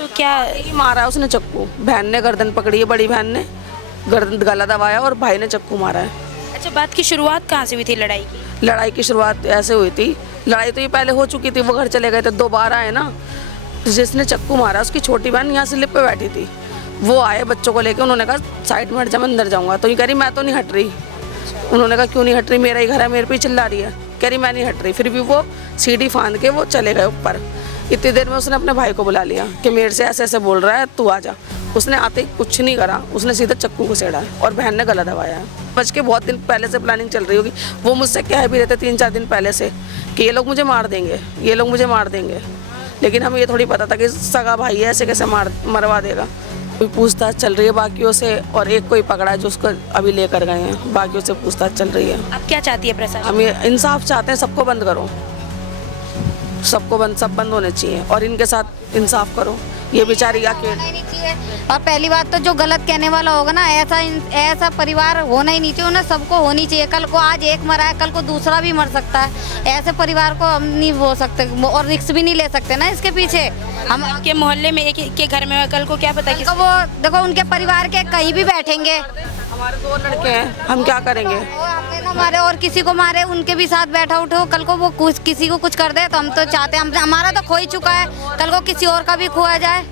तो क्या ही मारा है उसने चक्कू, बहन ने गर्दन पकड़ी है, बड़ी बहन ने गर्दन गला दबाया और भाई ने चक्कू मारा है। अच्छा, बात की शुरुआत कहाँ से हुई थी लड़ाई की? लड़ाई की शुरुआत ऐसे हुई थी, लड़ाई तो ये पहले हो चुकी थी, वो घर चले गए थे, दोबारा आए ना, जिसने चक्कू मारा उसकी छोटी बहन यहाँ स्लिप पे बैठी थी, वो आए बच्चों को लेके, उन्होंने कहा साइड में हट जा, मैं अंदर जाऊँगा, तो ये कह रही मैं तो नहीं हट रही। उन्होंने कहा क्यों नहीं हट रही, मेरा ही घर है, मेरे पे ही चिल्ला रही है, कह रही मैं नहीं हट रही। फिर भी वो सीढ़ी फांद के वो चले गए ऊपर। इतनी देर में उसने अपने भाई को बुला लिया कि मेरे से ऐसे ऐसे बोल रहा है, तू आ जा। उसने आते ही कुछ नहीं करा, उसने सीधा चक्कू घुसेड़ा है और बहन ने गला दबाया है। बच के बहुत दिन पहले से प्लानिंग चल रही होगी, वो मुझसे कह भी रहते 3-4 दिन पहले से कि ये लोग मुझे मार देंगे, ये लोग मुझे मार देंगे, लेकिन हमें ये थोड़ी पता था कि सगा भाई है, ऐसे कैसे मरवा देगा। कोई पूछताछ चल रही है बाकियों से, और एक कोई पकड़ा है जो उसको अभी लेकर गए हैं, बाकियों से पूछताछ चल रही है। अब क्या चाहती है प्रशासन? हम ये इंसाफ चाहते हैं, सबको बंद करो, सबको बंद, सब बंद होने चाहिए और इनके साथ इंसाफ करो। ये बेचारी अकेले नहीं चाहिए। और पहली बात तो जो गलत कहने वाला होगा ना, ऐसा परिवार होना ही नहीं चाहिए, उन्हें सबको होनी चाहिए। कल को आज एक मरा है, कल को दूसरा भी मर सकता है, ऐसे परिवार को हम नहीं हो सकते और रिस्क भी नहीं ले सकते ना इसके पीछे। हम आपके मोहल्ले में एक के घर में कल को क्या पता कि वो देखो उनके परिवार के कहीं भी बैठेंगे, हमारे 2 लड़के हैं, हम क्या करेंगे? वो आपने को मारे और किसी को मारे, उनके भी साथ बैठा उठो, कल को वो किसी को कुछ कर दे तो हम तो चाहते हैं, हमारा तो खो ही चुका है, कल को किसी और का भी खोया जाए।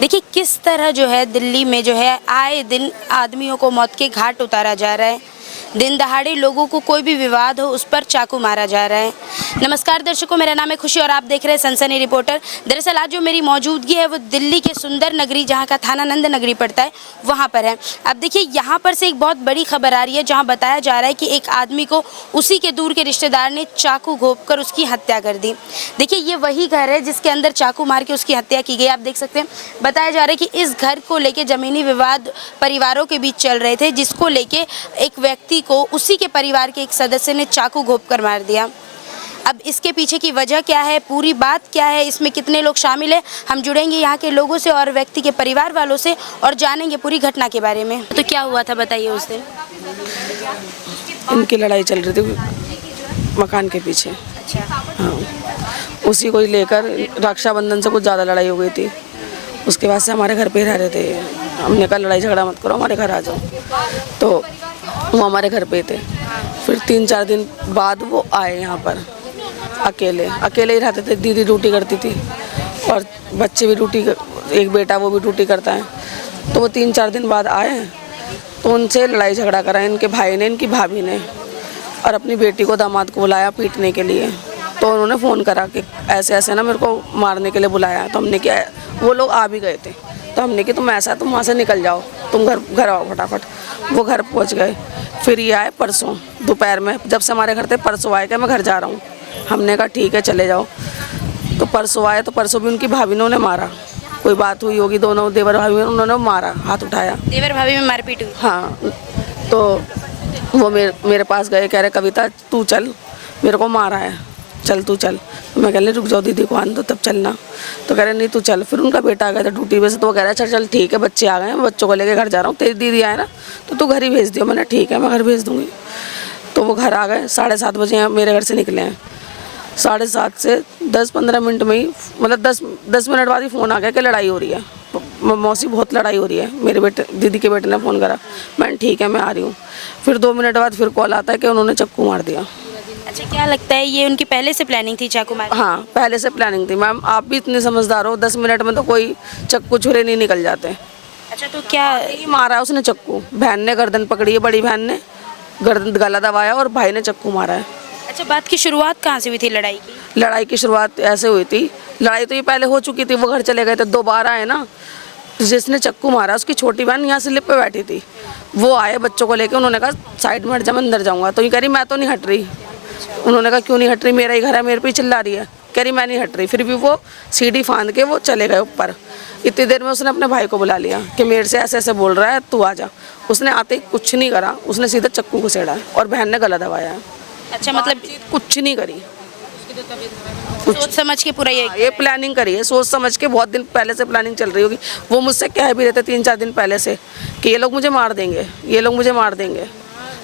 देखिए किस तरह जो है दिल्ली में जो है आए दिन आदमियों को मौत के घाट उतारा जा रहा है। दिन दहाड़े लोगों को कोई भी विवाद हो उस पर चाकू मारा जा रहा है। नमस्कार दर्शकों, मेरा नाम है खुशी और आप देख रहे हैं सनसनी रिपोर्टर। दरअसल आज जो मेरी मौजूदगी है वो दिल्ली के सुंदर नगरी, जहां का थाना नंद नगरी पड़ता है, वहां पर है। अब देखिए यहाँ पर से एक बहुत बड़ी खबर आ रही है, जहाँ बताया जा रहा है कि एक आदमी को उसी के दूर के रिश्तेदार ने चाकू घोंपकर उसकी हत्या कर दी। देखिए ये वही घर है जिसके अंदर चाकू मार के उसकी हत्या की गई। आप देख सकते हैं, बताया जा रहा है कि इस घर को लेके जमीनी विवाद परिवारों के बीच चल रहे थे, जिसको लेके एक व्यक्ति को उसी के परिवार के एक सदस्य ने चाकू घोंपकर मार दिया। अब इसके पीछे की वजह क्या है, पूरी बात क्या है, इसमें कितने लोग शामिल हैं, हम जुड़ेंगे यहाँ के लोगों से और व्यक्ति के परिवार वालों से और जानेंगे पूरी घटना के बारे में। तो क्या हुआ था बताइए उस दिन? इनकी लड़ाई चल रही थी मकान के पीछे। अच्छा। हाँ, उसी को ही लेकर रक्षाबंधन से कुछ ज़्यादा लड़ाई हो गई थी। उसके बाद से हमारे घर पे ही रह रहे थे। हमने कहा लड़ाई झगड़ा मत करो, हमारे घर आ जाओ, तो वो हमारे घर पे थे। फिर 3-4 दिन बाद वो आए यहाँ पर, अकेले ही रहते थे। दीदी ड्यूटी करती थी और बच्चे भी ड्यूटी, एक बेटा वो भी ड्यूटी करता है। तो वो 3-4 दिन बाद आए, तो उनसे लड़ाई झगड़ा करा इनके भाई ने, इनकी भाभी ने, और अपनी बेटी को, दामाद को बुलाया पीटने के लिए। तो उन्होंने फ़ोन करा कि ऐसे ऐसे ना मेरे को मारने के लिए बुलाया। तो हमने क्या, वो लोग आ भी गए थे, तो हमने कि तुम ऐसा, तुम वहाँ से निकल जाओ, तुम घर आओ फटाफट। वो घर पहुँच गए। फिर ये आए परसों दोपहर में, जब से हमारे घर थे परसों आए कि मैं घर जा रहा हूँ। हमने कहा ठीक है चले जाओ। तो परसों आए, तो परसों भी उनकी भाभी ने उन्हें मारा। कोई बात हुई होगी, दोनों देवर भाभी में उन्होंने मारा, हाथ उठाया। देवर भाभी में मारपीट हुई? हाँ, तो वो मेरे पास गए, कह रहे कविता तू चल, मेरे को मारा है, चल तू चल। तो मैं कह रही रुक जाओ, दीदी को आने दो तब चलना। तो कह रहे नहीं तू चल। फिर उनका बेटा आ गया था ड्यूटी पे से, तो वो कह रहा चल ठीक है, बच्चे आ गए हैं, बच्चों को लेके घर जा रहा हूँ, तेरी दीदी आए ना तो तू घर ही भेज दियो। मैंने ठीक है, मैं घर भेज दूँगी। तो वो घर आ गए, 7:30 बजे मेरे घर से निकले हैं। 7:30 से 10-15 मिनट में ही, मतलब 10 मिनट बाद ही फ़ोन आ गया कि लड़ाई हो रही है, मौसी बहुत लड़ाई हो रही है। मेरे बेटे, दीदी के बेटे ने फ़ोन करा, मैंने ठीक है मैं आ रही हूँ। फिर 2 मिनट बाद फिर कॉल आता है कि उन्होंने चक्कू मार दिया। अच्छा, क्या लगता है ये उनकी पहले से प्लानिंग थी चाकू मारने? हाँ, पहले से प्लानिंग थी मैम। आप भी इतने समझदार हो, 10 मिनट में तो कोई चक्कू छुरे नहीं निकल जाते। अच्छा, तो क्या ही मारा है उसने चक्कू, बहन ने गर्दन पकड़ी है, बड़ी बहन ने गर्दन गला दबाया और भाई ने चक्कू मारा है। अच्छा, बात की शुरुआत कहाँ से हुई थी लड़ाई की? लड़ाई की शुरुआत ऐसे हुई थी, लड़ाई तो ये पहले हो चुकी थी, वो घर चले गए थे, दोबारा आए ना, जिसने चक्कू मारा उसकी छोटी बहन यहाँ स्लिप पे बैठी थी, वो आए बच्चों को लेके, उन्होंने कहा साइड में हट जा, मैं अंदर जाऊँगा। तो ये कह रही मैं तो नहीं हट रही। उन्होंने कहा क्यों नहीं हट रही, मेरा ही घर है, मेरे पे ही चिल्ला रही है, कह रही मैं नहीं हट रही। फिर भी वो सीढ़ी फांद के वो चले गए ऊपर। इतनी देर में उसने अपने भाई को बुला लिया कि मेरे से ऐसे ऐसे बोल रहा है, तू आ जा। उसने आते ही कुछ नहीं करा, उसने सीधा चक्कू घुसेड़ा है और बहन ने गला दबाया है। अच्छा, मतलब कुछ नहीं करी, सोच समझ के पूरा ये प्लानिंग करी है, सोच समझ के, बहुत दिन पहले से प्लानिंग चल रही होगी। वो मुझसे कह भी रहते 3-4 दिन पहले से कि ये लोग मुझे मार देंगे, ये लोग मुझे मार देंगे,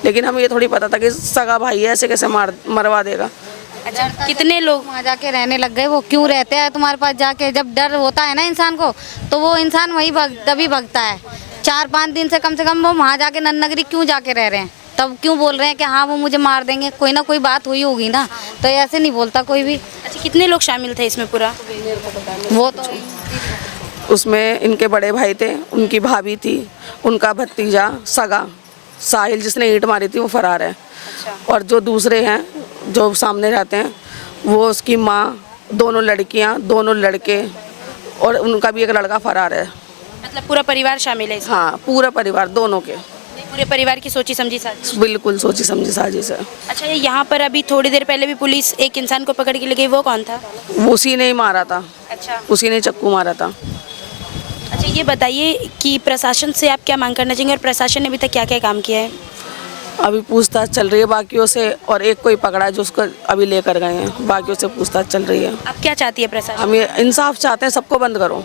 लेकिन हमें ये थोड़ी पता था कि सगा भाई है, ऐसे कैसे मरवा देगा। अच्छा, कितने लोग वहाँ जाके रहने लग गए। वो क्यों रहते हैं तुम्हारे पास जाके? जब डर होता है ना इंसान को, तो वो इंसान वहीं तभी भगता है। 4-5 दिन से कम वो वहाँ जाके नन्नगरी क्यों जाके रह रहे हैं? तब क्यों बोल रहे हैं कि हाँ वो मुझे मार देंगे? कोई ना कोई बात हुई होगी ना, तो ऐसे नहीं बोलता कोई भी। अच्छा, कितने लोग शामिल थे इसमें पूरा? वो तो उसमें इनके बड़े भाई थे, उनकी भाभी थी, उनका भतीजा सगा साहिल जिसने ईंट मारी थी वो फरार है। और जो दूसरे हैं जो सामने रहते हैं वो उसकी माँ, दोनों लड़कियाँ, दोनों लड़के और उनका भी एक लड़का फरार है। मतलब पूरा परिवार शामिल है इसमें? हाँ, पूरा परिवार, दोनों के। पूरे परिवार की सोची समझी साजिश? बिल्कुल सोची समझी साजिश है। अच्छा, ये यहाँ पर अभी थोड़ी देर पहले भी पुलिस एक इंसान को पकड़ के ले गई, वो कौन था? उसी ने ही मारा था, अच्छा। उसी ने चक्कू मारा था। अच्छा, ये बताइए कि प्रशासन से आप क्या मांग करना चाहेंगे और प्रशासन ने अभी तक क्या क्या काम किया है? अभी पूछताछ चल रही है बाकियों से, और एक कोई पकड़ा है जो उसको अभी लेकर गए हैं, बाकियों से पूछताछ चल रही है। आप क्या चाहती है प्रशासन? हम ये इंसाफ चाहते हैं, सबको बंद करो,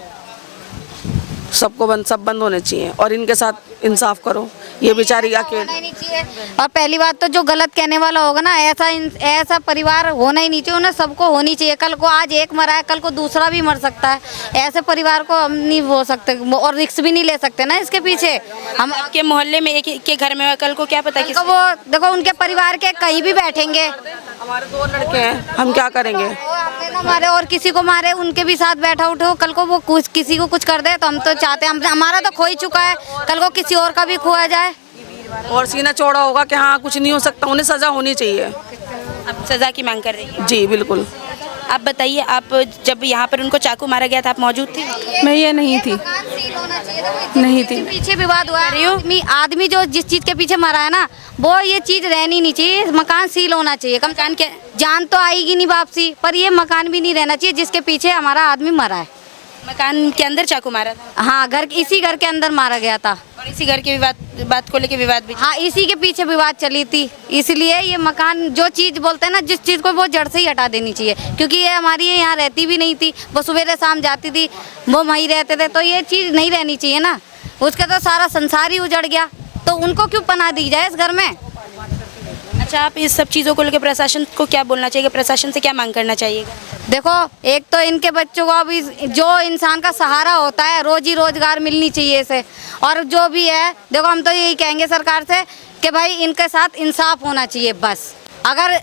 सबको बंद, सब बंद होने चाहिए और इनके साथ इंसाफ करो। ये बेचारी होना अकेले। ही नहीं चाहिए। और पहली बात तो जो गलत कहने वाला होगा ना, ऐसा परिवार होना ही नहीं चाहिए। उन्हें सबको होनी चाहिए। कल को आज एक मरा है, कल को दूसरा भी मर सकता है। ऐसे परिवार को हम नहीं हो सकते और रिस्क भी नहीं ले सकते ना इसके पीछे। हम आपके मोहल्ले में एक के घर में हुआ, कल को क्या पता तो वो देखो उनके परिवार के कहीं भी बैठेंगे। हमारे 2 लड़के हैं, हम क्या करेंगे? वो आपने ना मारे और किसी को मारे, उनके भी साथ बैठा उठो, कल को वो किसी को कुछ कर दे तो हम तो चाहते हैं, हमारा तो खो ही चुका है, कल को किसी और का भी खोया जाए। और सीना चौड़ा होगा कि हाँ कुछ नहीं हो सकता, उन्हें सजा होनी चाहिए। आप सजा की मांग कर रही है? जी बिल्कुल। आप बताइए, आप जब यहाँ पर उनको चाकू मारा गया था आप मौजूद थी? मैं ये नहीं थी, नहीं थी। पीछे विवाद हुआ है। आदमी जो जिस चीज के पीछे मरा है ना, वो ये चीज रहनी नहीं चाहिए। मकान सील होना चाहिए। कम जान के जान तो आएगी नहीं वापसी, पर ये मकान भी नहीं रहना चाहिए जिसके पीछे हमारा आदमी मरा है। मकान के अंदर चाकू मारा था? हाँ, इसी घर के अंदर मारा गया था। और इसी घर के बात को लेके विवाद भी? हाँ, इसी के पीछे विवाद चली थी। इसलिए ये मकान, जो चीज बोलते हैं ना, जिस चीज को वो जड़ से ही हटा देनी चाहिए। क्योंकि ये हमारी यहाँ रहती भी नहीं थी, वो सुबह शाम जाती थी, वो वहीं रहते थे, तो ये चीज नहीं रहनी चाहिए ना। उसका तो सारा संसार ही उजड़ गया, तो उनको क्यों पनाह दी जाए इस घर में? अच्छा, आप इस सब चीज़ों को लेकर प्रशासन को क्या बोलना चाहिए? प्रशासन से क्या मांग करना चाहिए? देखो, एक तो इनके बच्चों को अभी जो इंसान का सहारा होता है, रोजी रोजगार मिलनी चाहिए इसे। और जो भी है, देखो हम तो यही कहेंगे सरकार से कि भाई इनके साथ इंसाफ होना चाहिए। बस अगर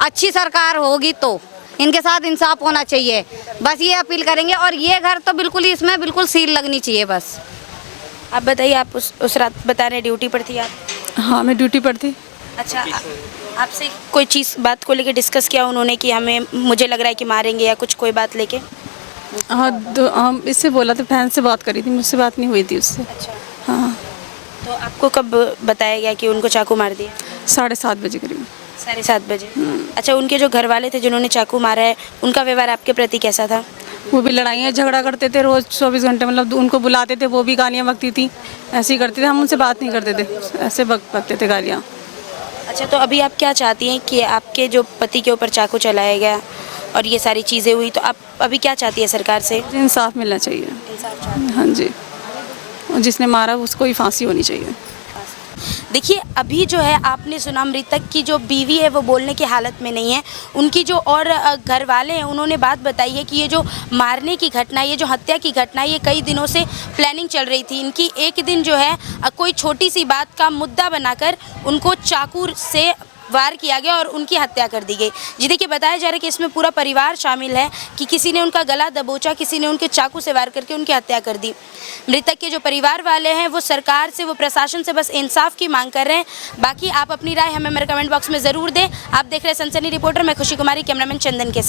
अच्छी सरकार होगी तो इनके साथ इंसाफ होना चाहिए, बस ये अपील करेंगे। और ये घर तो बिल्कुल ही, इसमें बिल्कुल सील लगनी चाहिए बस। आप बताइए, आप उस रात बता रहे ड्यूटी पर थी आप? हाँ, मैं ड्यूटी पर थी। अच्छा, आपसे कोई चीज़ बात को लेके डिस्कस किया उन्होंने कि मुझे लग रहा है कि मारेंगे या कुछ कोई बात लेके? हाँ, हम इससे बोला था, फैन से बात करी थी, मुझसे बात नहीं हुई थी उससे। अच्छा, हाँ, तो आपको कब बताया गया कि उनको चाकू मार दिया? 7:30 बजे करीब। 7:30 बजे? अच्छा, उनके जो घर वाले थे जिन्होंने चाकू मारा है, उनका व्यवहार आपके प्रति कैसा था? वो भी लड़ाइयाँ झगड़ा करते थे रोज़ 24 घंटे। मतलब उनको बुलाते थे, वो भी गालियाँ बकती थी, ऐसे ही करते थे। हम उनसे बात नहीं करते थे, ऐसे बकते थे गालियाँ। अच्छा, तो अभी आप क्या चाहती हैं कि आपके जो पति के ऊपर चाकू चलाया गया और ये सारी चीज़ें हुई, तो आप अभी क्या चाहती है सरकार से? इंसाफ मिलना चाहिए। इंसाफ चाहती हाँ जी, और जिसने मारा उसको ही फांसी होनी चाहिए। देखिए, अभी जो है आपने सुना, मृतक की जो बीवी है वो बोलने की हालत में नहीं है। उनकी जो और घर वाले हैं उन्होंने बात बताई है कि ये जो मारने की घटना, ये जो हत्या की घटना, ये कई दिनों से प्लानिंग चल रही थी इनकी। एक दिन जो है कोई छोटी सी बात का मुद्दा बनाकर उनको चाकू से वार किया गया और उनकी हत्या कर दी गई। जी देखिए, बताया जा रहा है कि इसमें पूरा परिवार शामिल है कि किसी ने उनका गला दबोचा, किसी ने उनके चाकू से वार करके उनकी हत्या कर दी। मृतक के जो परिवार वाले हैं वो सरकार से, वो प्रशासन से बस इंसाफ की मांग कर रहे हैं। बाकी आप अपनी राय हमें मेरे कमेंट बॉक्स में ज़रूर दें। आप देख रहे हैं सनसनी रिपोर्टर, मैं खुशी कुमारी, कैमरामैन चंदन के साथ।